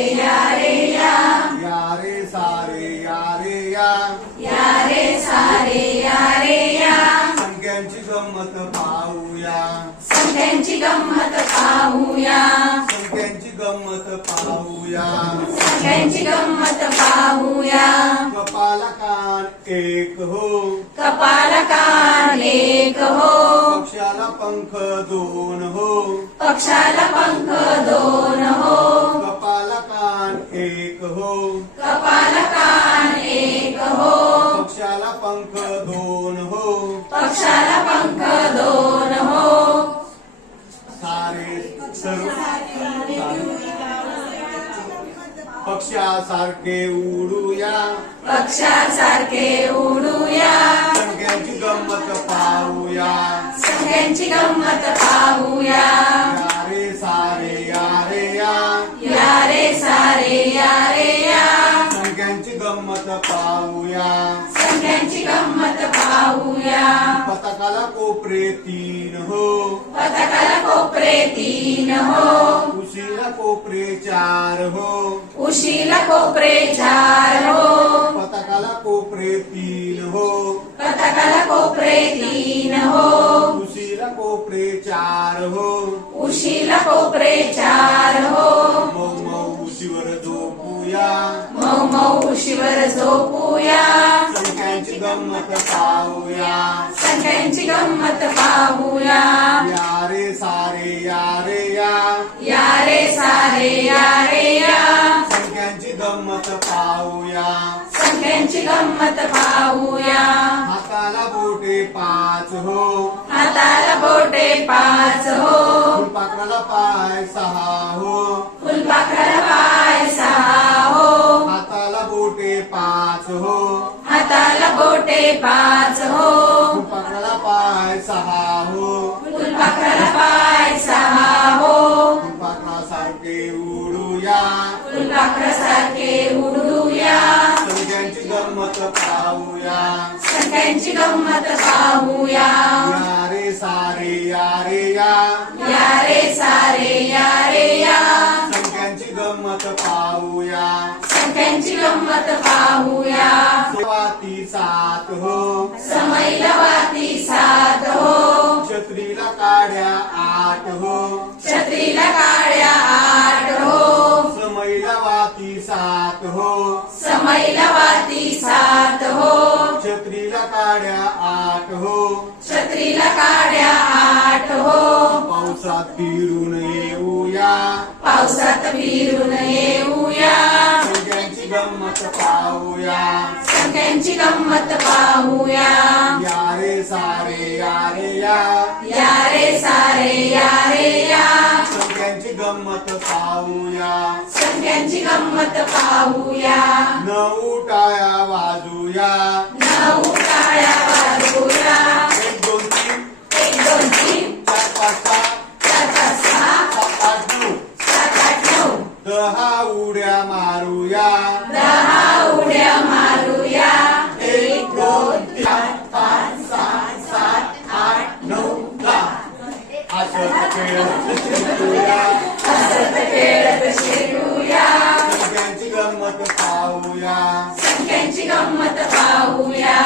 या रे या या रे सारे या रे या या रे सारे या संख्यांची गंमत पाहूया. संख्यांची गंमत पाहूया. संख्यांची गंमत पाहूया. संख्यांची गंमत पाहूया. कपाला कान एक हो. कपाल कान एक हो. पक्षाला पंख दोन हो. पक्षाला पंख दोन हो. कपाल कान एक हो. पक्षाला पंख दोन हो. पक्षाला पंख दोन हो. सारे सर्व पक्षासारखे उडूया. पक्षासारखे उडूया. संख्यांची गंमत पाहूया. संख्यांची गंमत पाहूया. संख्यांची गंमत पाहूया. संख्यांची गंमत पाहूया. पताकाला कोपरे तीन हो. पथकाला कोपरे तीन हो. उशीला कोपरे चार हो. उशीला कोपरे चार हो. पताकाला कोपरे तीन हो. पथकाला कोपरे तीन हो. उशीला कोपरे चार हो. उशीला कोपरे चार हो. मऊ मऊ उशीवर झोपूया मऊ मऊ उशीवर झोपूया संख्यांची गंमत पाहूया संख्यांची गंमत पाहूया या रे सारे या रे या या रे सारे या रे या संख्यांची गंमत पाहूया संख्यांची गंमत पाहूया हाताला बोटे पाच हो हाताला बोटे पाच हो फुलपाखराला पाय सहा हो फुलपाखराला पाय सहा हो हाताला बोटे पाच हो फुलपाखराला पाय सहा हो फुलपाखराला पाय सहा हो फुलपाखरासारखे उडूया. फुलपाखरासारखे उडूया. संख्यांची गंमत पाहूया. संख्यांची गंमत पाहूया. या रे सारे या रे या. या रे सारे या रे या संख्यांची गंमत पाहूया संख्यांची गंमत पाहूया. वाती सात हो. सात हो छत्रीला काड्या आठ हो. छत्रीला काड्या आठ हो समईला वाती सात हो सात हो छत्रीला काड्या आठ हो. छत्रीला काड्या आठ हो. पावसात फिरून येऊया. पावसात फिरून येऊया संख्यांची गंमत पाहूया संख्यांची गंमत पाहूया. या रे सारे या रे या या रे सारे या रे या संख्यांची गंमत पाहूया. संख्यांची गंमत पाहूया. नऊ टाळ्या वाजूया. नऊ टाळ्या वाजूया. एक दोन तीन. एक दोन तीन. चार पाच सहा. चार पाच सहा. सात आठ नऊ. सात आठ नऊ. दहा उड्या मारूया. दहा उड्या मारूया संख्यांची गंमत पाहूया. संख्यांची गंमत पाहूया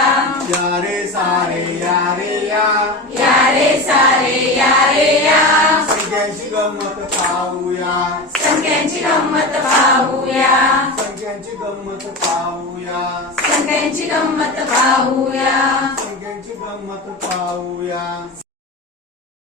या सारे यारे या या सारे यारे या संख्यांची गंमत पाहूया संख्यांची गंमत पाहूया संख्यांची गंमत पाहूया संख्यांची गंमत पाहूया संख्यांची गंमत पाहूया